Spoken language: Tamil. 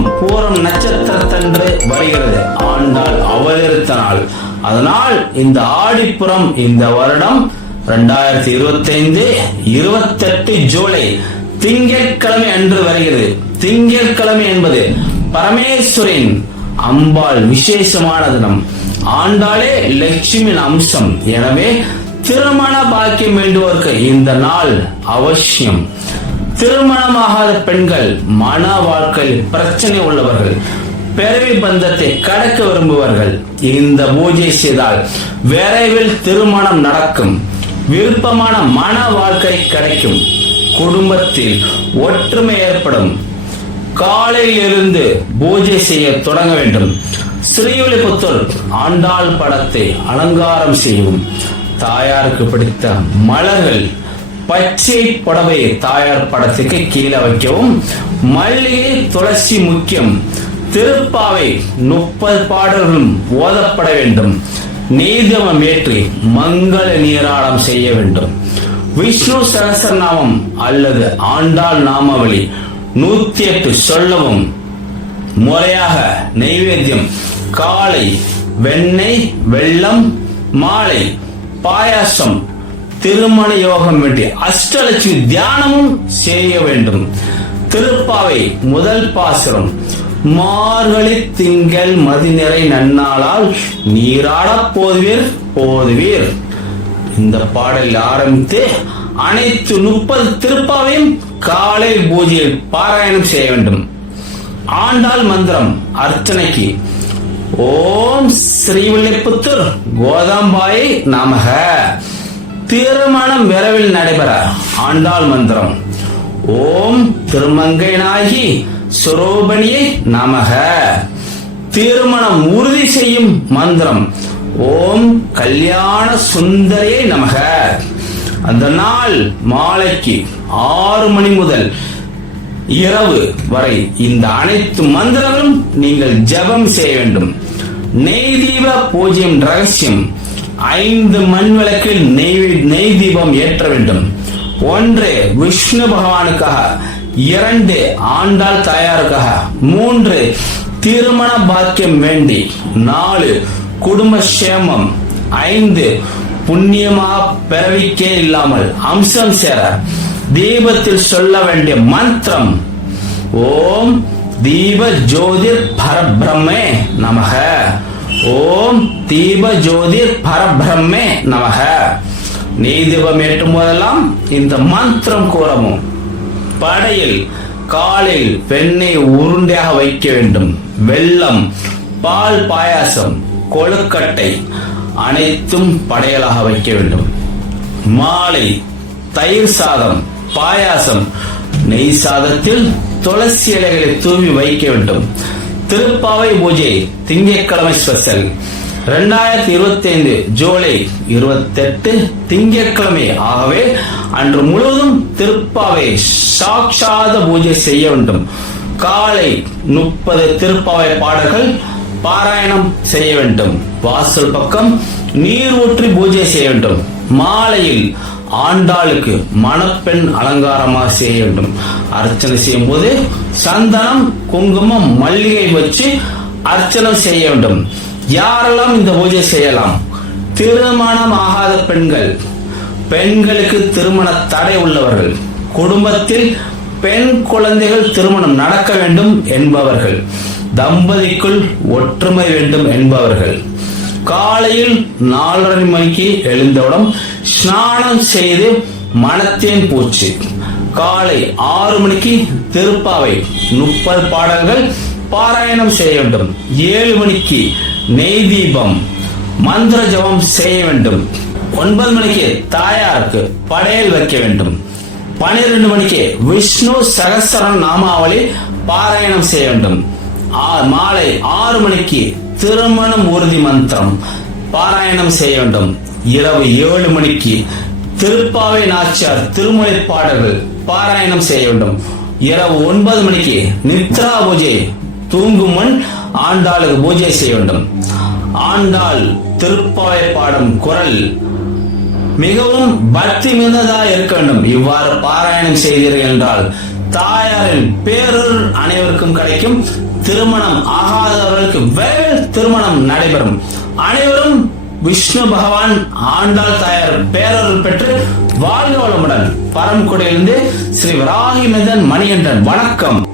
மாதம் பூரம் நட்சத்திரத்தன்று வருகிறது. ஆண்டாள் அவதரித்த நாள். அதனால் இந்த ஆடிப்புறம் இந்த வருடம் ரெண்டாயிரத்தி இருபத்தி ஐந்து இருபத்தெட்டு ஜூலை திங்கட்கிழமை அன்று வருகிறது. திங்கட்கிழமை என்பது பரமேஸ்வரின் அம்பாள் விசேஷமான தினம். ஆண்டாளே லட்சுமியின் அம்சம். எனவே திருமண பாக்கியம் வேண்டுவோருக்கு இந்த நாள் அவசியம். திருமணமாகாத பெண்கள் மன வாழ்க்கையில் பிரச்சனை உள்ளவர்கள் பிறவி பந்தத்தை கடக்க விரும்புவார்கள். இந்த பூஜை செய்தால் விரைவில் திருமணம் நடக்கும். விருப்பமான மன வாழ்க்கை கிடைக்கும். குடும்பத்தில் ஒற்றுமை ஏற்படும். காலையில் இருந்து பூஜை செய்ய தொடங்க வேண்டும். ஸ்ரீவில்லிபுத்தூர் ஆண்டாள் படத்தை அலங்காரம் செய்யும் தாயாருக்கு பிடித்த மலர்கள் பச்சை புடவை தாயார் படத்துக்கு கீழே வைக்கவும். மல்லிகை துளசி முக்கியம். திருப்பாவை முப்பது பாடல்களும் ஓதப்பட வேண்டும். நீதமம் ஏற்றி மங்கள நீராடம் செய்ய வேண்டும். விஷ்ணு சகசரநாமம் அல்லது ஆண்டாள் நாமாவளி நூத்தி எட்டு சொல்லவும். முறையாக நைவேத்தியம். காலை வெண்ணெய் வெள்ளம் மாலை பாயாசம் திருமண யோகம் வேண்டி அஷ்டலட்சுமி தியானமும் செய்ய வேண்டும். திருப்பாவை முதல் பாசுரம் மார்கழி திங்கள் மதிநிறை நன்னாளால் நீராட போதுவீர் போதுவீர். இந்த பாடலில் ஆரம்பித்து அனைத்து முப்பது திருப்பாவையும் காலை பூஜையில் பாராயணம் செய்ய வேண்டும். ஆண்டாள் மந்திரம் அர்ச்சனைக்கு ஓம் ஸ்ரீவில்லிபுத்தூர் கோதாம்பாயை நமக. திருமணம் விரைவில் நடைபெற. ஆண்டாள் மந்திரம். ஓம் திருமங்கைனாகி சுரோபணியை நமக. திருமணம் உறுதி செய்யும் மந்திரம். ஓம் கல்யாண சுந்தரியை நமக. அந்த நாள் மாலைக்கு ஆறு மணி முதல் இரவு வரை இந்த அனைத்து மந்திரங்களும் நீங்கள் ஜெபம் செய்ய வேண்டும். நெய் தீப பூஜ்யம் ரகசியம் ஐந்து மண் விளக்கில் நெய் நெய் தீபம் ஏற்ற வேண்டும். ஒன்று விஷ்ணு பகவானுக்காக. இரண்டு ஆண்டாள் தாயாருக்காக. மூன்று திருமண பாக்கியம் வேண்டி. நாலு குடும்ப சேமம் ஐந்து புண்ணியமா பிறவிக்கே இல்லாமல் அம்சம் சேர. தீபத்தில் சொல்ல வேண்டிய மந்திரம். ஓம் தீப ஜோதிர் பரபிரம்மே நமக. ஓம் தீப ஜோதி பரபிரம்மே நமக. நீதிபம் ஏற்றும் போதெல்லாம் இந்த மந்திரம் கூறவும். படையில் காலில் வெண்ணெய் உருண்டையாக வைக்க வேண்டும். வெள்ளம் பால் பாயாசம் கொழுக்கட்டை அனைத்தும் படையலாக வைக்க வேண்டும். மாலை தயிர் சாதம் பாயாசம் நெய் சாதத்தில் துளசி இலைகளை தூவி வைக்க வேண்டும். திருப்பாவை பூஜை திங்கட்கிழமை ஸ்பெஷல் ரெண்டாயிரத்தி இருபத்தி ஐந்து ஜூலை இருபத்தெட்டு திங்கட்கிழமை. ஆகவே அன்று முழுவதும் திருப்பாவை சாட்சாத பூஜை செய்ய வேண்டும். காலை முப்பது திருப்பாவை பாடல்கள் பாராயணம் செய்ய வேண்டும். வாசல் பக்கம் நீர் ஊற்றி பூஜை செய்ய வேண்டும். மாலையில் ஆண்டாளுக்கு மணப்பெண் அலங்காரமாக செய்ய வேண்டும். அர்ச்சனை செய்யும் போது சந்தனம் குங்குமம் மல்லிகை வச்சு அர்ச்சனை செய்ய வேண்டும். யாரெல்லாம் இந்த பூஜை செய்யலாம்? திருமணம் ஆகாத பெண்கள். பெண்களுக்கு திருமண தடை உள்ளவர்கள். குடும்பத்தில் பெண் குழந்தைகள் திருமணம் நடக்க வேண்டும் என்பவர்கள். தம்பதிக்குள் ஒற்றுமை வேண்டும் என்பவர்கள். காலையில் நாலரை மணிக்கு எழுந்தவுடன் ஸ்நானம் செய்து மனத்தேன் பூச்சி. காலை ஆறு மணிக்கு திருப்பாவை முப்பது பாடல்கள் பாராயணம் செய்ய வேண்டும். ஏழு மணிக்கு நெய் தீபம் மந்திர ஜபம் செய்ய வேண்டும். ஒன்பது மணிக்கு தாயாருக்கு படையல் வைக்க வேண்டும். பனிரெண்டு மணிக்கு விஷ்ணு சகசரன் நாமாவளி பாராயணம் செய்ய வேண்டும். ஆ- மாலை ஆறு மணிக்கு திருமணம் உறுதி மந்திரம் பாராயணம் செய்ய வேண்டும். இரவு ஏழு மணிக்கு திருப்பாவை நாச்சியார் திருமொழி பாடல்கள் பாராயணம் செய்ய வேண்டும். இரவு ஒன்பது மணிக்கு நித்ரா பூஜை தூங்கும் முன் ஆண்டாளுக்கு பூஜை செய்ய வேண்டும். ஆண்டாள் திருப்பாவை பாடும் குரல் மிகவும் பக்தி மிகுந்ததா இருக்க வேண்டும். இவ்வாறு பாராயணம் செய்தீர்கள் என்றால் தாயாரின் பேரொருள் அனைவருக்கும் கிடைக்கும். திருமணம் ஆகாதவர்களுக்கு வேறு திருமணம் நடைபெறும். அனைவரும் விஷ்ணு பகவான் ஆண்டாள் தாயார் பேரருள் பெற்று வாழ்க வளமுடன். பரம்குடியிலிருந்து ஸ்ரீ வராகிமதன் மணியண்டன் மணிகண்டன். வணக்கம்.